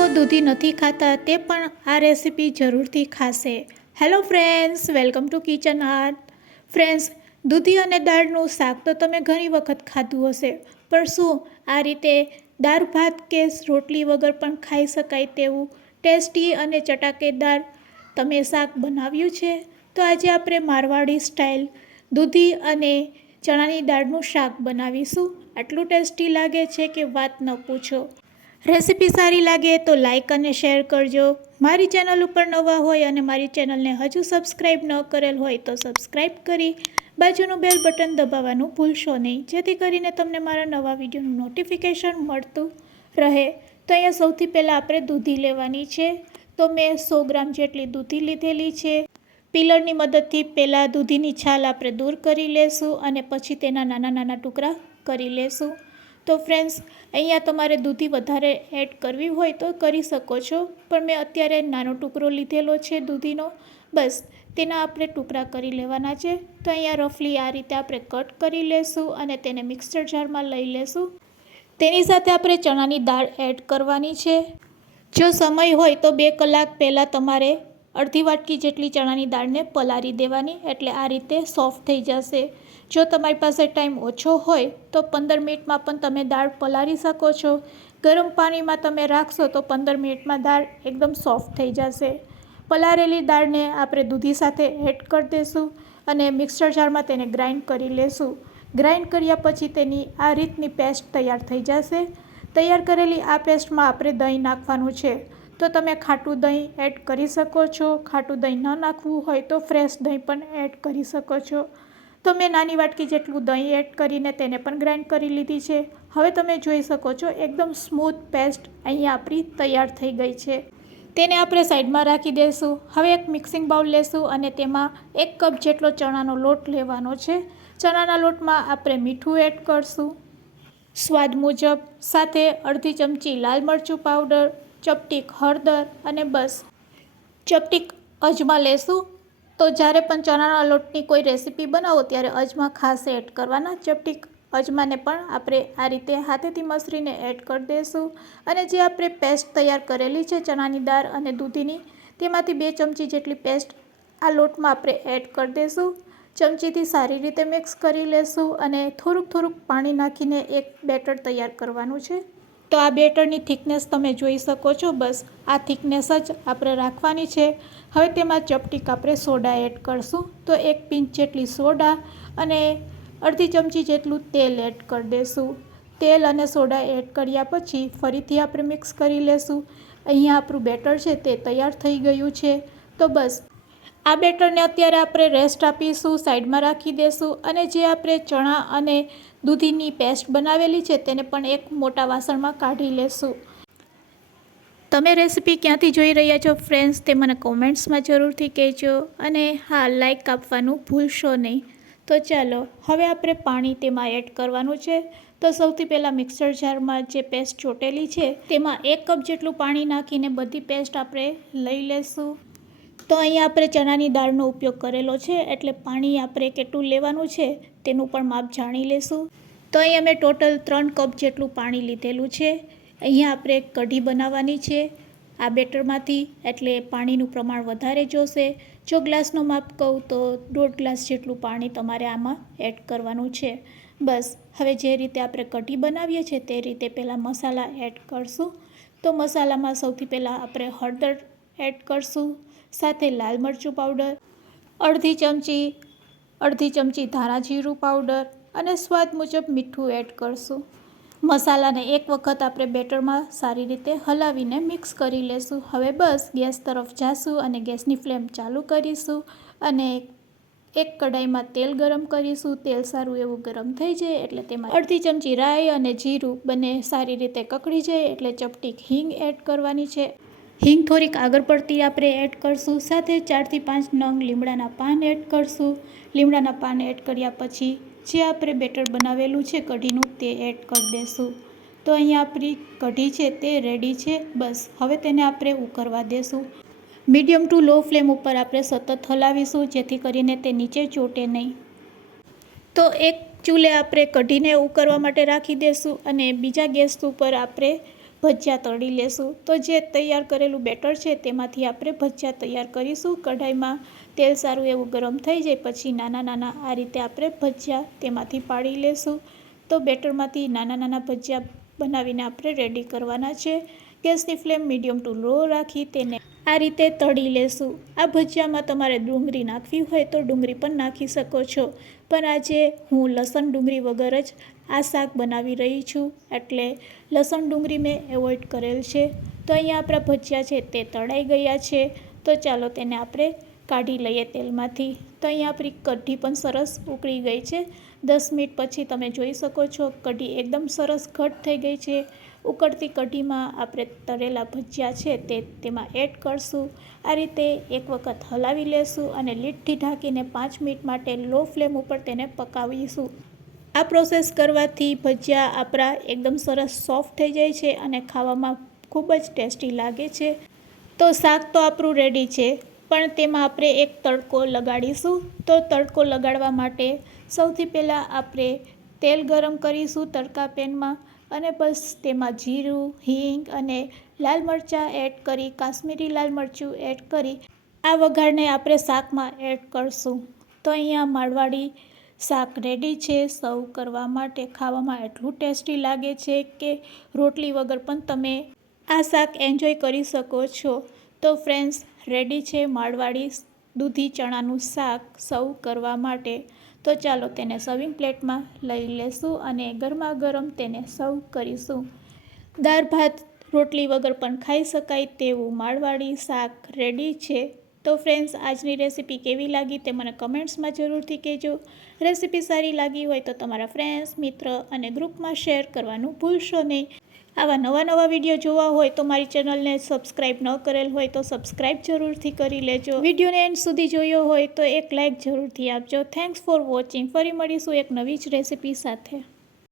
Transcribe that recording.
બાળકો દૂધી નથી ખાતા તે પણ આ રેસીપી જરૂરથી ખાશે. Hello friends, welcome to kitchen art. Friends, દૂધી અને દાળનું શાક તો તમે ઘણી વખત ખાધું હશે, પણ શું આ રીતે દાળ ભાત કે રોટલી વગર પણ ખાઈ શકાય તેવું ટેસ્ટી અને ચટાકેદાર તમે શાક બનાવ્યું છે? તો આજે આપણે મારવાડી સ્ટાઇલ દૂધી અને ચણાની દાળનું શાક બનાવીશું. આટલું ટેસ્ટી લાગે છે કે વાત ન પૂછો. રેસીપી સારી લાગે તો લાઇક અને શેર કરજો. મારી ચેનલ ઉપર નવા હોય અને મારી ચેનલને હજુ સબસ્ક્રાઈબ ન કરેલ હોય તો સબસ્ક્રાઈબ કરી બાજુનું બેલ બટન દબાવવાનું ભૂલશો નહીં, જેથી કરીને તમને મારા નવા વિડીયોનું નોટિફિકેશન મળતું રહે. તો અહીંયા સૌથી પહેલાં આપણે દૂધી લેવાની છે. તો મેં 100 ગ્રામ જેટલી દૂધી લીધેલી છે. પિલરની મદદથી પહેલાં દૂધીની છાલ આપણે દૂર કરી લેશું અને પછી તેના નાના નાના ટુકડા કરી લેશું. તો ફ્રેન્ડ્સ, અહીંયા તમારે દૂધી વધારે એડ કરવી હોય તો કરી શકો છો, પણ મેં અત્યારે નાનો ટુકડો લીધેલો છે દૂધીનો. બસ તેના આપણે ટુકડા કરી લેવાના છે. તો અહીંયા રફલી આ રીતે આપણે કટ કરી લેશું અને તેને મિક્સર જારમાં લઈ લેશું. તેની સાથે આપણે ચણાની દાળ એડ કરવાની છે. જો સમય હોય તો 2 કલાક પહેલાં તમારે અડધી વાટકી જેટલી ચણાની દાળને પલાળી દેવાની, એટલે આ રીતે સોફ્ટ થઈ જશે. જો તમારી પાસે ટાઈમ ઓછો હોય તો 15 મિનિટમાં પણ તમે દાળ પલાળી શકો છો. ગરમ પાણીમાં તમે રાખશો તો 15 મિનિટમાં દાળ એકદમ સોફ્ટ થઈ જશે. પલાળેલી દાળને આપણે દૂધી સાથે એડ કરી દઈશું અને મિક્સર જારમાં તેને ગ્રાઇન્ડ કરી લેશું. ગ્રાઇન્ડ કર્યા પછી તેની આ રીતની પેસ્ટ તૈયાર થઈ જશે. તૈયાર કરેલી આ પેસ્ટમાં આપણે દહીં નાખવાનું છે. તો તમે ખાટું દહીં એડ કરી શકો છો. ખાટું દહીં ન નાખવું હોય તો ફ્રેશ દહીં પણ એડ કરી શકો છો. તો મેં નાની વાટકી જેટલું દહીં એડ કરીને તેને પણ ગ્રાઇન્ડ કરી લીધી છે. હવે તમે જોઈ શકો છો એકદમ સ્મૂથ પેસ્ટ અહીંયા આપણી તૈયાર થઈ ગઈ છે. તેને આપણે સાઈડમાં રાખી દઈશું. હવે એક મિક્સિંગ બાઉલ લેશું અને તેમાં 1 કપ જેટલો ચણાનો લોટ લેવાનો છે. ચણાના લોટમાં આપણે મીઠું એડ કરશું સ્વાદ મુજબ, સાથે અડધી ચમચી લાલ મરચું પાવડર, ચપટીક હળદર અને બસ ચપટીક અજમા લેશું. તો જ્યારે પણ ચણાના લોટની કોઈ રેસીપી બનાવો ત્યારે અજમા ખાસ એડ કરવાના. ચપટીક અજમાને પણ આપણે આ રીતે હાથેથી મસળીને એડ કરી દઈશું. અને જે આપણે પેસ્ટ તૈયાર કરેલી છે ચણાની દાળ અને દૂધીની, તેમાંથી 2 ચમચી જેટલી પેસ્ટ આ લોટમાં આપણે એડ કરી દઈશું. ચમચીથી સારી રીતે મિક્સ કરી લેશું અને થોડુંક પાણી નાખીને એક બેટર તૈયાર કરવાનું છે. તો આ બેટરની થિકનેસ તમે જોઈ શકો છો. બસ આ થિકનેસ જ આપણે રાખવાની છે. હવે તેમાં ચપટીક આપણે સોડા એડ કરશું. તો 1 પિંચ જેટલી સોડા અને અડધી ચમચી જેટલું તેલ એડ કરી દઈશું. તેલ અને સોડા એડ કર્યા પછી ફરીથી આપણે મિક્સ કરી લેશું. અહીંયા આપણું બેટર છે તે તૈયાર થઈ ગયું છે. તો બસ આ બેટરને અત્યારે આપણે રેસ્ટ આપીશું, સાઈડમાં રાખી દઈશું અને જે આપણે ચણા અને દૂધીની પેસ્ટ બનાવેલી છે તેને પણ એક મોટા વાસણમાં કાઢી લેશું. તમે રેસીપી ક્યાંથી જોઈ રહ્યા છો ફ્રેન્ડ્સ, તે મને કોમેન્ટ્સમાં જરૂરથી કહેજો અને હા, લાઈક આપવાનું ભૂલશો નહીં. તો ચાલો હવે આપણે પાણી તેમાં એડ કરવાનું છે. તો સૌથી પહેલાં મિક્સર જારમાં જે પેસ્ટ ચોટેલી છે તેમાં 1 કપ જેટલું પાણી નાખીને બધી પેસ્ટ આપણે લઈ લેશું. તો અહીંયા આપણે ચણાની દાળનો ઉપયોગ કરેલો છે, એટલે પાણી આપણે કેટલું લેવાનું છે તેનું પણ માપ જાણી લેશું. તો અહીંયા મેં ટોટલ 3 કપ જેટલું પાણી લીધેલું છે. અહીંયા આપણે કઢી બનાવવાની છે આ બેટરમાંથી, એટલે પાણીનું પ્રમાણ વધારે જોશે. જો ગ્લાસનો માપ કહું તો 1.5 ગ્લાસ જેટલું પાણી તમારે આમાં એડ કરવાનું છે. બસ હવે જે રીતે આપણે કઢી બનાવીએ છીએ તે રીતે પહેલાં મસાલા એડ કરશું. તો મસાલામાં સૌથી પહેલાં આપણે હળદર એડ કરશું, સાથે લાલ મરચું પાવડર અડધી ચમચી ધાણા જીરું પાવડર અને સ્વાદ મુજબ મીઠું એડ કરશું. મસાલાને એક વખત આપણે બેટરમાં સારી રીતે હલાવીને મિક્સ કરી લેશું. હવે બસ ગેસ તરફ જાશું અને ગેસની ફ્લેમ ચાલુ કરીશું અને એક કઢાઈમાં તેલ ગરમ કરીશું. તેલ સારું એવું ગરમ થઈ જાય એટલે તેમાં અડધી ચમચી રાઈ અને જીરું બંને સારી રીતે કકળી જાય એટલે ચપટીક હિંગ એડ કરવાની છે. હિંગ થોડીક આગળ પડતી આપણે એડ કરશું. સાથે 4 થી 5 નંગ લીમડાના પાન એડ કરશું. લીમડાના પાન એડ કર્યા પછી જે આપણે બેટર બનાવેલું છે કઢીનું તે એડ કરી દઈશું. તો અહીંયા આપણી કઢી છે તે રેડી છે. બસ હવે તેને આપણે ઉકળવા દેશું. મીડિયમ ટુ લો ફ્લેમ ઉપર આપણે સતત હલાવીશું જેથી કરીને તે નીચે ચોટે નહીં. તો એક ચૂલે આપણે કઢીને ઉકળવા માટે રાખી દઈશું અને બીજા ગેસ ઉપર આપણે ભજીયા તળી લેશું. તો જે તૈયાર કરેલું બેટર છે તેમાંથી આપણે ભજીયા તૈયાર કરીશું. કઢાઈમાં તેલ સારું એવું ગરમ થઈ જાય પછી નાના નાના આ રીતે આપણે ભજીયા તેમાંથી પાડી લેશું. તો બેટરમાંથી નાના નાના ભજીયા બનાવીને આપણે રેડી કરવાના છે. ગેસની ફ્લેમ મીડિયમ ટુ લો રાખી તેને આ રીતે તળી લેશું. આ ભજીયામાં તમારે ડુંગળી નાખવી હોય તો ડુંગળી પણ નાખી શકો છો, પણ આજે હું લસણ ડુંગળી વગર જ આ શાક બનાવી રહી છું, એટલે લસણ ડુંગળી મેં એવોઇડ કરેલ છે. તો અહીંયા આપણા ભજીયા છે તે તળાઈ ગયા છે. તો ચાલો તેને આપણે કાઢી લઈએ તેલમાંથી. તો અહીંયા આપણી કઢી પણ સરસ ઉકળી ગઈ છે. 10 મિનિટ પછી તમે જોઈ શકો છો કઢી એકદમ સરસ ઘટ થઈ ગઈ છે. ઉકળતી કઢીમાં આપણે તળેલા ભજીયા છે તે તેમાં એડ કરશું. આ રીતે એક વખત હલાવી લેશું અને લીડથી ઢાંકીને 5 મિનિટ માટે લો ફ્લેમ ઉપર તેને પકાવીશું. આ પ્રોસેસ કરવાથી ભજીયા આપણા એકદમ સરસ સોફ્ટ થઈ જાય છે અને ખાવામાં ખૂબ જ ટેસ્ટી લાગે છે. તો શાક તો આપણું રેડી છે, પણ તેમાં આપણે એક તડકો લગાડીશું. તો તડકો લગાડવા માટે સૌથી પહેલાં આપણે તેલ ગરમ કરીશું તડકા પેનમાં, અને બસ તેમાં જીરું, હિંગ અને લાલ મરચાં એડ કરી, કાશ્મીરી લાલ મરચું એડ કરી આ વઘારને આપણે શાકમાં એડ કરશું. તો અહીંયા મારવાડી શાક રેડી છે સર્વ કરવા માટે. ખાવામાં એટલું ટેસ્ટી લાગે છે કે રોટલી વગર પણ તમે આ શાક એન્જોય કરી શકો છો. તો ફ્રેન્ડ્સ, રેડી છે મારવાડી દૂધી ચણાનું શાક સર્વ કરવા માટે. તો ચાલો તેને સર્વિંગ પ્લેટમાં લઈ લેશું અને ગરમા ગરમ તેને સર્વ કરીશું. દાળ ભાત રોટલી વગર પણ ખાઈ શકાય તેવું મારવાડી શાક રેડી છે. તો ફ્રેન્ડ્સ, આજની રેસીપી કેવી લાગી તે મને કમેન્ટ્સમાં જરૂરથી કહેજો. રેસીપી સારી લાગી હોય તો તમારા ફ્રેન્ડ્સ, મિત્ર અને ગ્રુપમાં શેર કરવાનું ભૂલશો નહીં. આવા નવા વિડીયો જોવા હોય તો મારી ચેનલને સબસ્ક્રાઈબ ન કરેલ હોય તો સબસ્ક્રાઈબ જરૂરથી કરી લેજો. વિડીયોને એન્ડ સુધી જોયો હોય તો એક લાઇક જરૂરથી આપજો. Thanks for watching. ફરી મળીશું એક નવી જ રેસીપી સાથે.